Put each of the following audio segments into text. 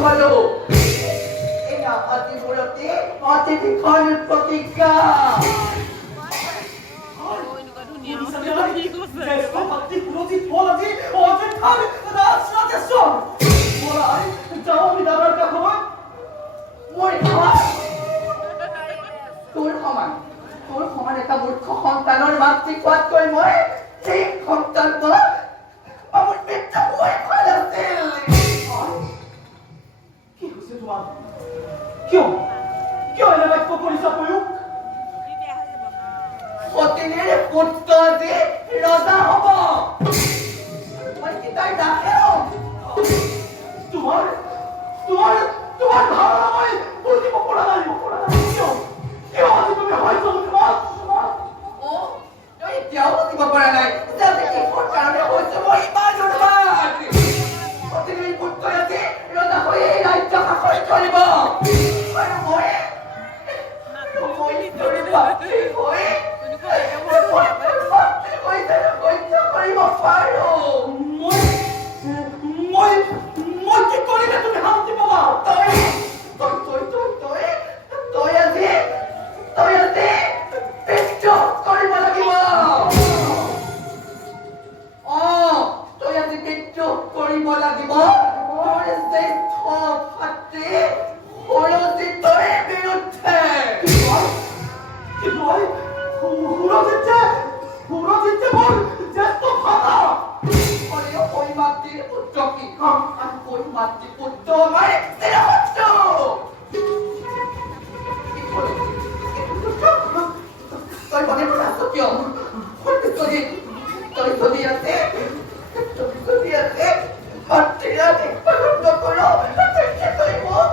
ভালো এই আপাতি মূলতে অতিথি খনিৰ প্ৰতিজ্ঞা তোৰ সমান এটা মূৰ্খ সন্তানৰ মাতৃত্বতকৈ মই সেই সন্তান আমাৰ পেটটা বই ফেলাছিল কি হৈছে তোমাৰ কিয় কিয় এনে বাক্য কৰিছা প্ৰয়োগ সতীনেৰ পুত্ৰ যে ৰজা হব মই কি তাই ডাকেও তোমাৰ তোমাৰ তোমাৰ ধাৰণা মই বুজিব পৰা নাই কিয় কিয় আজি তুমি হয়তো তোমাক ও তই এতিয়াও বুজিব পৰা নাই যাতে কি কাৰণে হৈছে মই ইমান দুৰ্বল সতীনেৰ পুত্ৰ যে ৰজা হয়ে এই ৰাজ্য শাসন কৰিব আৰু মই ধৰিব হৈ মই কি কৰিলে তুমি শান্তি পাবা তই আজি পেষ্ট কৰিব লাগিব তই আজি পেষ্ট কৰিব লাগিব তোৰ জ্যেষ্ঠ ভাতৃ সুৰজিতৰ বিৰুদ্ধে সুৰজিতে মোৰ জ্যেষ্ঠ ভাতা ওই মাতৃৰ পুত্ৰ কি ওই মাতৃপুত্ৰ আমাৰ চিৰহস্ত তই মনে মনে আছ কিয় তই যদি আছে মাতৃৰ পালন নকৰ তই মোক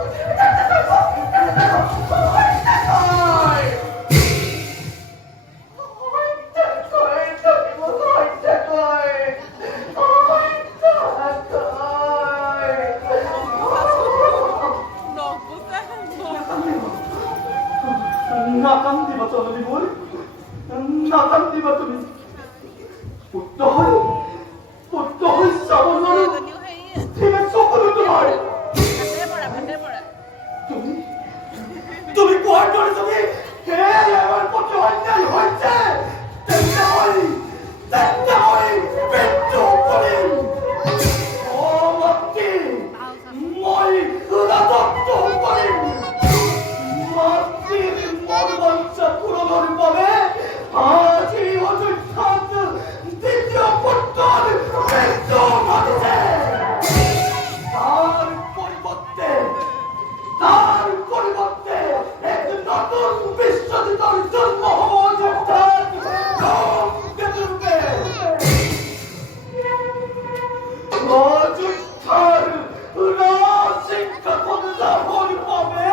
নাকান্দিবা তলবি মোৰ নাকান্দিবা তুমি পুত্ৰ হৈ চাব নোৱাৰো ঠিক আছে সকলো তোমাৰ তুমি কোৱাৰ দৰে যদি আমাৰ প্ৰতি অন্যায় হৈছে তেন্তে মই পেটটো কৰিম মই ৰাজত্ব কৰিম মর্বাঞ্চা পূরণের বাবে আজি অযোধ্যাত দ্বিতীয় পুত্র মৃত্যু ঘটেছে তার পরিবর্তে এক নতুন বিশ্বজিতের জন্ম হব অযোধ্যাত অযোধ্যার রাজশিক্ষা পদলাভন পাবে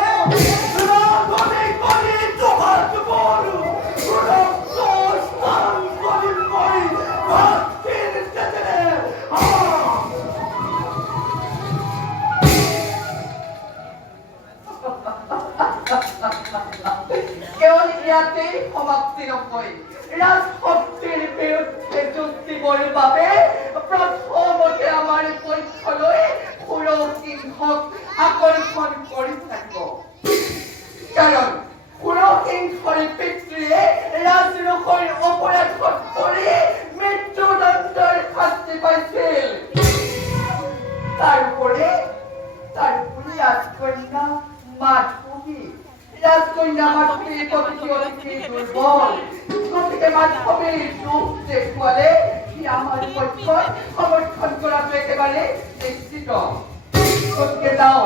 কেৱল ইয়াতেই সমাপ্তি নহয় ৰাজশক্তিৰ বিৰুদ্ধে যুঁজ দিবৰ বাবে প্ৰথমতে আমাৰ পক্ষলৈ সুৰসিংহক আকৰ্ষণ কৰি থাকিব কাৰণ সুৰসিংহৰ পিতৃয়ে ৰাজৰোষৰ অপৰাধত পৰি মৃত্যুদণ্ডৰ শাস্তি পাইছিল তাৰোপৰি ৰাজকন্যা মাধৱী রাজকন্যা মাধবীর প্রতি অতি দুর্বল গতিকে মাধবীর রূপ দেখুয়ালে কি আমার পক্ষ সমর্থন করাটো একেবারে নিশ্চিত গতিকে যাও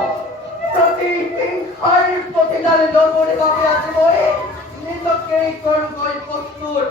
প্রতি হিংসার প্রতিদান লবণে বাবে আজি মই নিজকে করবই প্রস্তুত